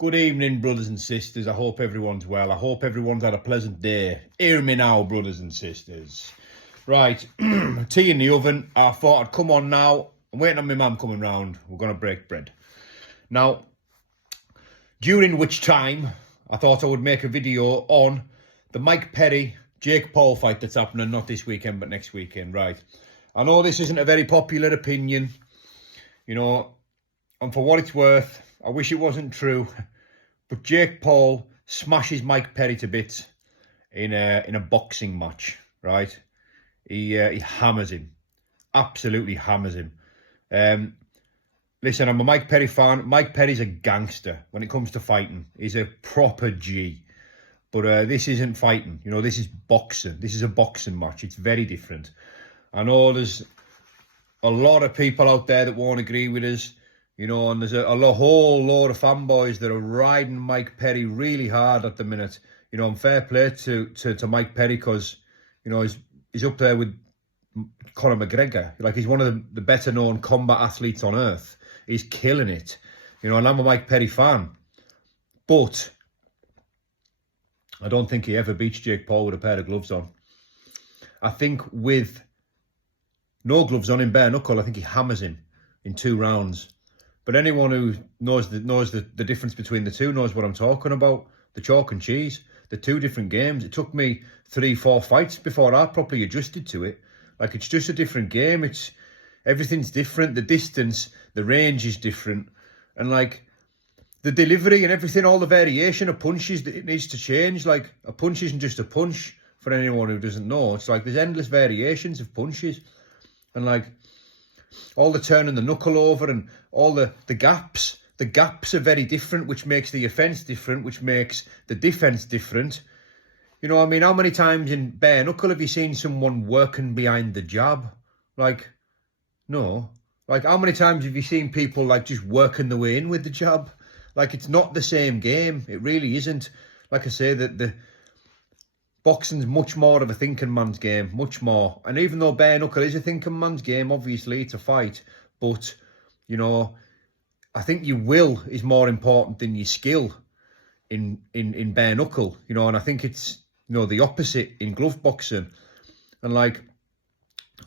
Good evening, brothers and sisters. I hope everyone's well. I hope everyone's had a pleasant day. Hear me now, brothers and sisters. Right, tea in the oven. I thought I'd come on now. I'm waiting on my mum coming round. We're going to break bread. Now, during which time, I thought I would make a video on the Mike Perry, Jake Paul fight that's happening, not this weekend, but next weekend, right? I know this isn't a very popular opinion, you know, and for what it's worth, I wish it wasn't true, but Jake Paul smashes Mike Perry to bits in a boxing match, right? He hammers him, absolutely hammers him. Listen, I'm a Mike Perry fan. Mike Perry's a gangster when it comes to fighting. He's a proper G. But this isn't fighting, you know, this is boxing. This is a boxing match. It's very different. I know there's a lot of people out there that won't agree with us. You know, and there's a whole load of fanboys that are riding Mike Perry really hard at the minute. You know, and fair play to Mike Perry because, you know, he's up there with Conor McGregor. Like, he's one of the better known combat athletes on earth. He's killing it. You know, and I'm a Mike Perry fan. But I don't think he ever beats Jake Paul with a pair of gloves on. I think with no gloves on in bare knuckle, I think he hammers him in 2 rounds. But anyone who knows the difference between the two knows what I'm talking about. The chalk and cheese. The 2 different games. It took me 3-4 fights before I properly adjusted to it. Like, it's just a different game. Everything's different. The distance, the range is different. And, like, the delivery and everything, all the variation of punches, it needs to change. Like, a punch isn't just a punch for anyone who doesn't know. It's like there's endless variations of punches. And, like, all the turning the knuckle over and all the gaps. The gaps are very different, which makes the offence different, which makes the defence different. You know what I mean? How many times in bare knuckle have you seen someone working behind the jab? Like, no. Like, how many times have you seen people, like, just working the way in with the jab? Like, it's not the same game. It really isn't. Like I say, the boxing's much more of a thinking man's game, much more. And even though bare knuckle is a thinking man's game, obviously it's a fight. But, you know, I think your will is more important than your skill in bare knuckle. You know, and I think it's, you know, the opposite in glove boxing. And like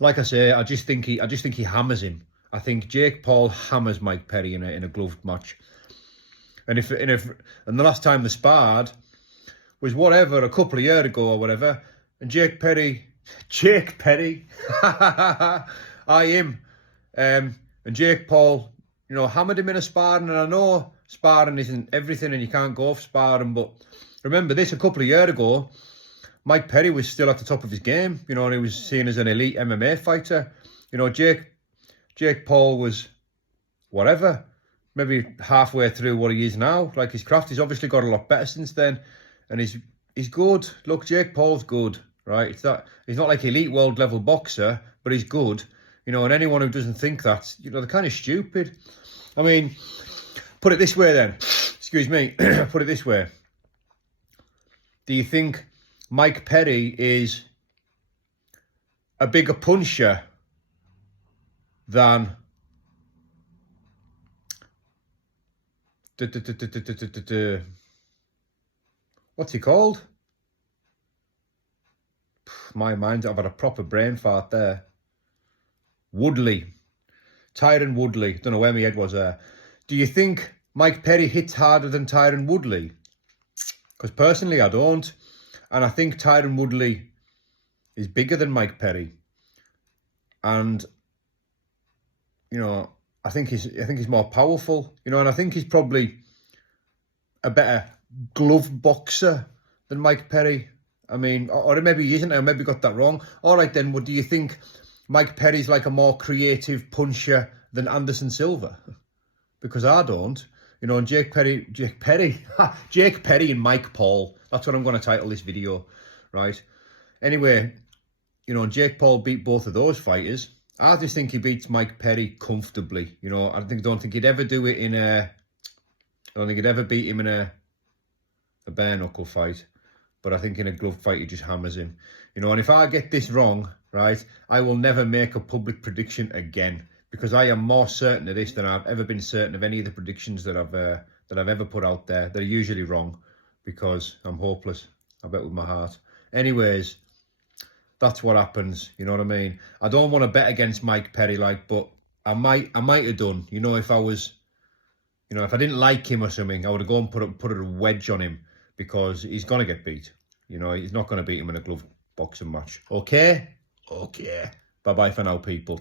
I say, I just think he hammers him. I think Jake Paul hammers Mike Perry in a gloved match. And if the last time they sparred was whatever, a couple of years ago or whatever, and Jake Perry, I him, and Jake Paul, you know, hammered him in a sparring. And I know sparring isn't everything and you can't go off sparring, but remember this, a couple of years ago, Mike Perry was still at the top of his game, you know, and he was seen as an elite MMA fighter. You know, Jake Paul was whatever, maybe halfway through what he is now. Like, his craft, he's obviously got a lot better since then. And he's good. Look, Jake Paul's good, right? He's not like elite world level boxer, but he's good. You know, and anyone who doesn't think that, you know, they're kind of stupid. I mean, put it this way then. Excuse me. Put it this way. Do you think Mike Perry is a bigger puncher than what's he called? My mind, I've had a proper brain fart there. Woodley. Tyron Woodley. Don't know where my head was there. Do you think Mike Perry hits harder than Tyron Woodley? Because personally, I don't. And I think Tyron Woodley is bigger than Mike Perry. And, you know, I think he's more powerful. You know, and I think he's probably a better glove boxer than Mike Perry. I mean, or maybe he isn't. I maybe got that wrong. All right then. Well, do you think Mike Perry's like a more creative puncher than Anderson Silva? Because I don't. You know, and Jake Perry and Mike Paul. That's what I'm going to title this video, right? Anyway, you know, Jake Paul beat both of those fighters. I just think he beats Mike Perry comfortably. You know, I don't think he'd ever do it in a. I don't think he'd ever beat him in a bare knuckle fight. But I think in a glove fight, he just hammers him. You know, and if I get this wrong, right, I will never make a public prediction again. Because I am more certain of this than I've ever been certain of any of the predictions that that I've ever put out there. They're usually wrong because I'm hopeless, I bet, with my heart. Anyways, that's what happens, you know what I mean? I don't want to bet against Mike Perry, like, but I might have done, you know, if I was, you know, if I didn't like him or something, I would have gone and put a wedge on him, because he's going to get beat. You know, he's not going to beat him in a glove boxing match. Okay? Okay. Bye-bye for now, people.